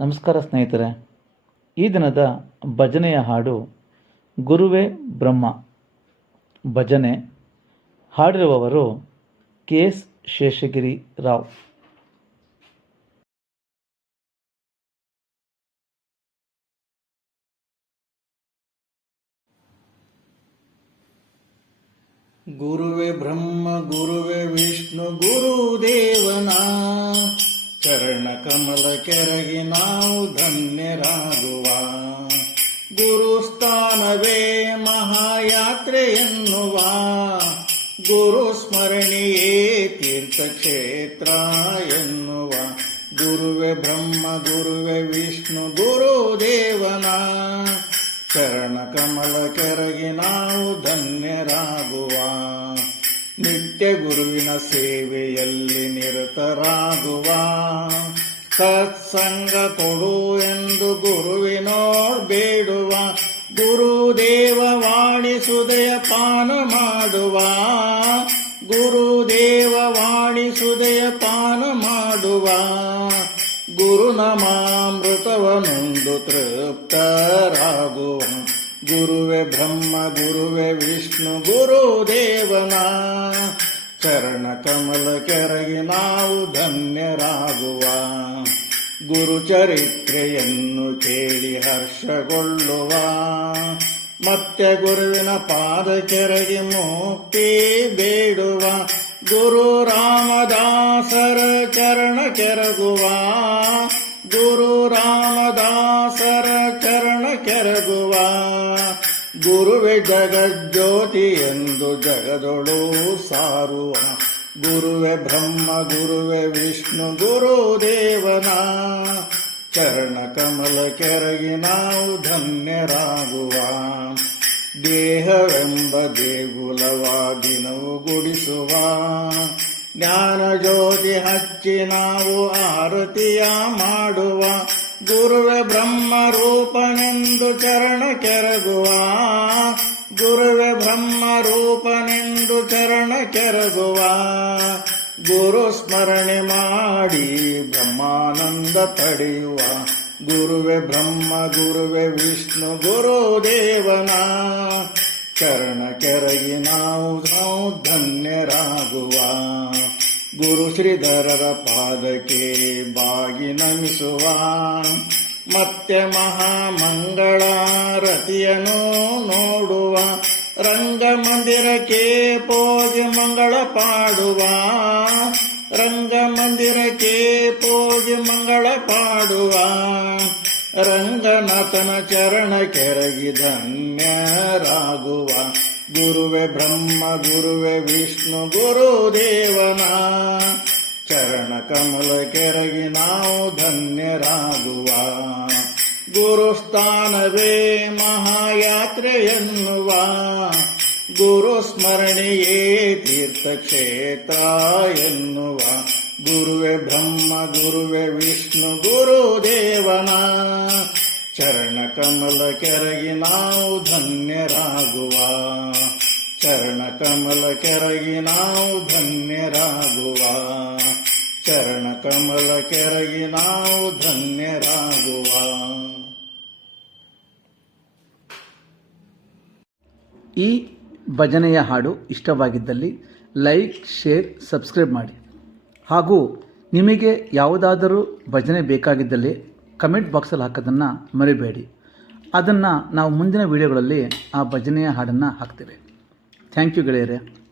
ನಮಸ್ಕಾರ ಸ್ನೇಹಿತರೆ. ಈ ದಿನದ ಭಜನೆಯ ಹಾಡು ಗುರುವೇ ಬ್ರಹ್ಮ. ಭಜನೆ ಹಾಡಿರುವವರು ಕೆ ಎಸ್ ಶೇಷಗಿರಿ ರಾವ್. ಗುರುವೆ ಬ್ರಹ್ಮ, ಗುರುವೆ ವಿಷ್ಣು, ಗುರುದೇವನ. ಚರಣ ಕಮಲ ಕೆರಗಿ ನಾವು ಧನ್ಯರಾಗುವ. ಗುರುಸ್ಥಾನವೇ ಮಹಾಯಾತ್ರೆ ಎನ್ನುವ ಗುರು ಸ್ಮರಣೆಯೇ ತೀರ್ಥಕ್ಷೇತ್ರ ಎನ್ನುವ ಗುರುವೆ ಬ್ರಹ್ಮ, ಗುರುವೆ ವಿಷ್ಣು ಗುರುದೇವನ ಚರಣ ಕಮಲ ಕೆರಗಿ ನಾವು ಧನ್ಯರಾಗುವ. ನಿತ್ಯ ಗುರುವಿನ ಸೇವೆಯಲ್ಲಿ ನಿರತರಾಗುವ ಸತ್ಸಂಗ ಕೊಡು ಎಂದು ಗುರುವಿನೋರ್ ಬೇಡುವ, ಗುರುದೇವ ವಾಣಿ ಸುದಯ ಪಾನ ಮಾಡುವ, ಗುರುದೇವ ವಾಣಿ ಸುದಯ ಪಾನ ಮಾಡುವ. ಗುರುನಮಾಮೃತವನೊಂದು ತೃಪ್ತರಾಗುವ. ಗುರುವೆ ಬ್ರಹ್ಮ, ಗುರುವೆ ವಿಷ್ಣು, ಗುರು ದೇವನ. ಚರಣ ಕಮಲ ಕೆರಗಿ ನಾವು ಧನ್ಯರಾಗುವ. ಗುರು ಚರಿತ್ರೆಯನ್ನು ಕೇಳಿ ಹರ್ಷಗೊಳ್ಳುವ. ಮತ್ತೆ ಗುರುವಿನ ಪಾದ ಕೆರಗಿ ಮುಕ್ತಿ ಬೇಡುವ. ಗುರು ರಾಮದಾಸರ ಚರಣ ಕೆರಗುವ. ಗುರುವೆ ಜಗಜ್ಯೋತಿ ಎಂದು ಜಗದೊಳು ಸಾರುವ. ಗುರುವೆ ಬ್ರಹ್ಮ, ಗುರುವೆ ವಿಷ್ಣು ಗುರು ಗುರುದೇವನ. ಚರಣ ಕಮಲ ಕೆರಗಿ ನಾವು ಧನ್ಯರಾಗುವ. ದೇಹವೆಂಬ ದೇಗುಲವ ದಿನವು ಗುಡಿಸುವ. ಜ್ಞಾನ ಜ್ಯೋತಿ ಹಚ್ಚಿ ನಾವು ಆರತಿಯ ಮಾಡುವ. ಗುರುವೆ ಬ್ರಹ್ಮ ರೂಪನೆಂದು ಚರಣ ಕೆರಗುವ. ಗುರುವೆ ಬ್ರಹ್ಮ ರೂಪನೆಂದು ಚರಣ ಕೆರಗುವ. ಗುರು ಸ್ಮರಣೆ ಮಾಡಿ ಬ್ರಹ್ಮಾನಂದ ತಡೆಯುವ. ಗುರುವೆ ಬ್ರಹ್ಮ, ಗುರುವೆ ವಿಷ್ಣು, ಗುರು ದೇವನ. ಚರಣ ಕೆರಗಿ ನಾವು ಧನ್ಯರಾಗುವ ಗುರು ಶ್ರೀಧರರ ಪಾದಕ್ಕೆ ಬಾಗಿ ನಮಿಸುವ ಮತ್ತೆ ಮಹಾಮಂಗಳಾರತಿಯನ್ನು ನೋಡುವ. ರಂಗಮಂದಿರಕ್ಕೆ ಪೋಗಿ ಮಂಗಳ ಪಾಡುವ. ರಂಗಮಂದಿರಕ್ಕೆ ಪೋಗಿ ಮಂಗಳ ಪಾಡುವ. ರಂಗನಾಥನ ಚರಣ ಕೆರಗಿ ಧನ್ಯರಾಗುವ. ಗುರುವೆ ಬ್ರಹ್ಮ ಗುರುವೆ ವಿಷ್ಣು ಗುರುದೇವನ ಚರಣ ಕಮಲ ಕೆರಗಿ ನಾವು ಧನ್ಯರಾಗುವ ಗುರುಸ್ಥಾನವೇ ಮಹಾಯಾತ್ರೆ ಎನ್ನುವ ಗುರು ಸ್ಮರಣೆಯೇ ತೀರ್ಥಕ್ಷೇತ್ರ ಎನ್ನುವ ಗುರುವೆ ಬ್ರಹ್ಮ ಗುರುವೆ ವಿಷ್ಣು ಗುರುದೇವನ ಚರಣ ಕಮಲ ಕೆರಗಿ ನಾವು ಧನ್ಯರಾಗುವ. ಚರಣ ಕಮಲ ಕೆರಗಿ ನಾವು ಧನ್ಯರಾಗುವ. ಚರಣ ಕಮಲ ಕೆರಗಿ ನಾವು ಧನ್ಯರಾಗುವ. ಈ ಭಜನೆಯ ಹಾಡು ಇಷ್ಟವಾಗಿದ್ದಲ್ಲಿ ಲೈಕ್, ಶೇರ್, ಸಬ್ಸ್ಕ್ರೈಬ್ ಮಾಡಿ. ಹಾಗೂ ನಿಮಗೆ ಯಾವುದಾದರೂ ಭಜನೆ ಬೇಕಾಗಿದ್ದಲ್ಲಿ ಕಮೆಂಟ್ ಬಾಕ್ಸಲ್ಲಿ ಹಾಕೋದನ್ನು ಮರಿಬೇಡಿ. ಅದನ್ನು ನಾವು ಮುಂದಿನ ವೀಡಿಯೋಗಳಲ್ಲಿ ಆ ಭಜನೆಯ ಹಾಡನ್ನು ಹಾಕ್ತೇವೆ. ಥ್ಯಾಂಕ್ ಯು ಗೆಳೆಯರೇ.